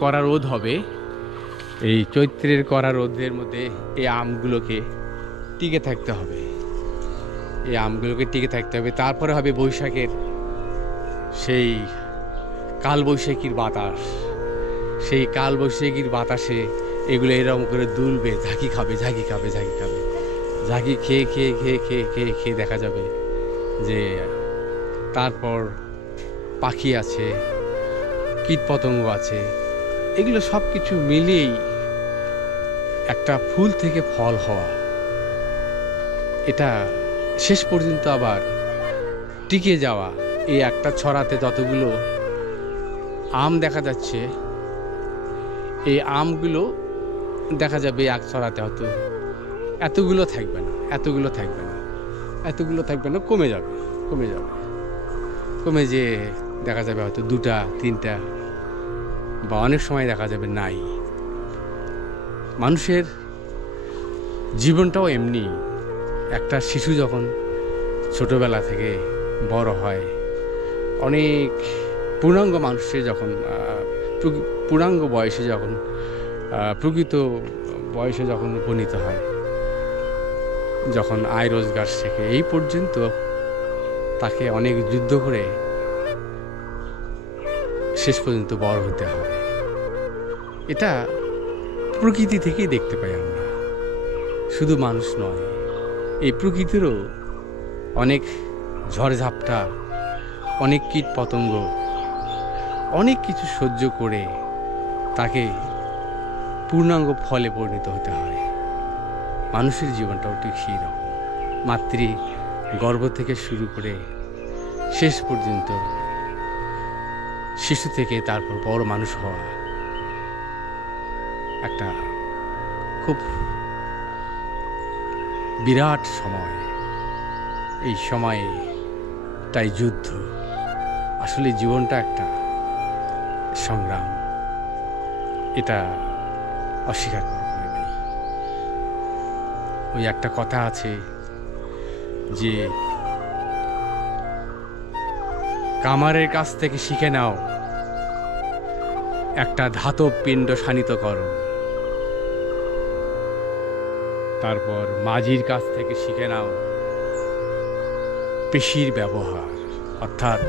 কড়া রোদ হবে। এই চৈত্রের কড়া রোদের মধ্যে এই আমগুলোকে টিকে থাকতে হবে। এই আমগুলোকে টিকে থাকতে হবে। তারপরে হবে বৈশাখের সেই কালবৈশাখীর বাতাস। সেই কালবৈশাখীর বাতাসে এগুলো এরকম করে দুলবে। ঝাঁকি খাবে ঝাঁকি খাবে ঝাঁকি খাবে। ঝাঁকি খেয়ে খেয়ে খেয়ে খেয়ে খেয়ে খেয়ে দেখা যাবে যে তারপর পাখি আছে, কীটপতঙ্গ আছে এগুলো সব কিছু মিলিয়েই একটা ফুল থেকে ফল হওয়া। এটা শেষ পর্যন্ত আবার টিকে যাওয়া। এই একটা ছড়াতে যতগুলো আম দেখা যাচ্ছে, এই আমগুলো দেখা যাবে এক ছড়াতে হয়তো এতগুলো থাকবে না, এতগুলো থাকবে না, এতগুলো থাকবে না, কমে যাবে কমে যাবে। কমে যে দেখা যাবে হয়তো দুটা, তিনটা বা অনেক সময় দেখা যাবে নাই। মানুষের জীবনটাও এমনি। একটা শিশু যখন ছোটবেলা থেকে বড় হয়, অনেক পূর্ণাঙ্গ মানুষের যখন পূর্ণাঙ্গ বয়সে যখন প্রকৃত বয়সে যখন উপনীত হয়, যখন আয় রোজগার শেখে, এই পর্যন্ত তাকে অনেক যুদ্ধ করে শেষ পর্যন্ত বড় হতে হয় এটা প্রকৃতি থেকেই দেখতে পাই আমরা। শুধু মানুষ নয়, এই প্রকৃতিরও অনেক ঝড়ঝাপটা, অনেক কীট পতঙ্গ অনেক কিছু সহ্য করে তাকে পূর্ণাঙ্গ ফলে পরিণত হতে হয়। মানুষের জীবনটাও ঠিক সেই রকম। মাতৃ গর্ভ থেকে শুরু করে শেষ পর্যন্ত শিশু থেকে তারপর বড় মানুষ হওয়া একটা খুব বিরাট সময়। এই সময়ে তাই যুদ্ধ। আসলে জীবনটা একটা সংগ্রাম। এটা অস্বীকার করা নাই। ওই একটা কথা আছে যে, কামারের কাছ থেকে শিখে নাও। একটা ধাতব পিণ্ড শানিত করো। তারপর মাঝির কাছ থেকে শিখে নাও পেশির ব্যবহার। অর্থাৎ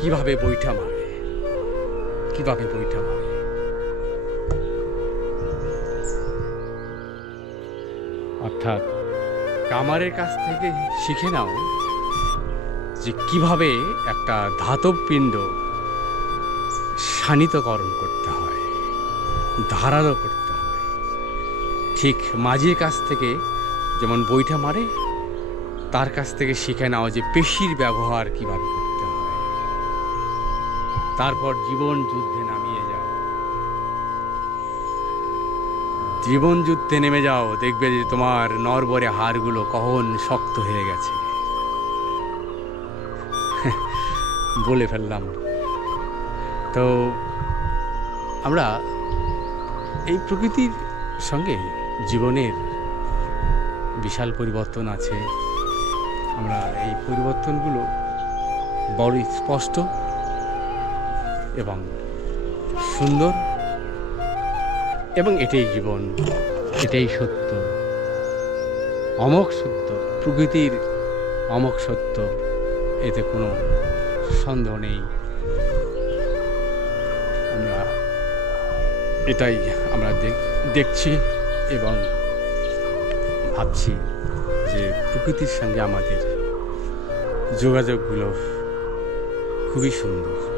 কীভাবে বৈঠা মারে, কীভাবে বৈঠা মারে। অর্থাৎ কামারের কাছ থেকে শিখে নাও যে কীভাবে একটা ধাতব পিণ্ড শানিতকরণ করতে হয়, ধারালো করতে হয়। ঠিক মাঝির কাছ থেকে যেমন বইটা মারে, তার কাছ থেকে শিখে নাও যে পেশির ব্যবহার কীভাবে করতে হয়। তারপর জীবন যুদ্ধে নামিয়ে যাও। জীবন যুদ্ধে নেমে যাও, দেখবে যে তোমার নরবরে হাড়গুলো কখন শক্ত হয়ে গেছে। বলে ফেললাম। তো আমরা এই প্রকৃতির সঙ্গে জীবনের বিশাল পরিবর্তন আছে। আমরা এই পরিবর্তনগুলো বড় স্পষ্ট এবং সুন্দর এবং এটাই জীবন, এটাই সত্য। অমক সত্য, প্রকৃতির অমক সত্য, এতে কোনো সন্দেহ নেই। এটাই আমরা দেখ- দেখছি এবং ভাবছি যে প্রকৃতির সঙ্গে আমাদের যোগাযোগগুলো খুবই সুন্দর।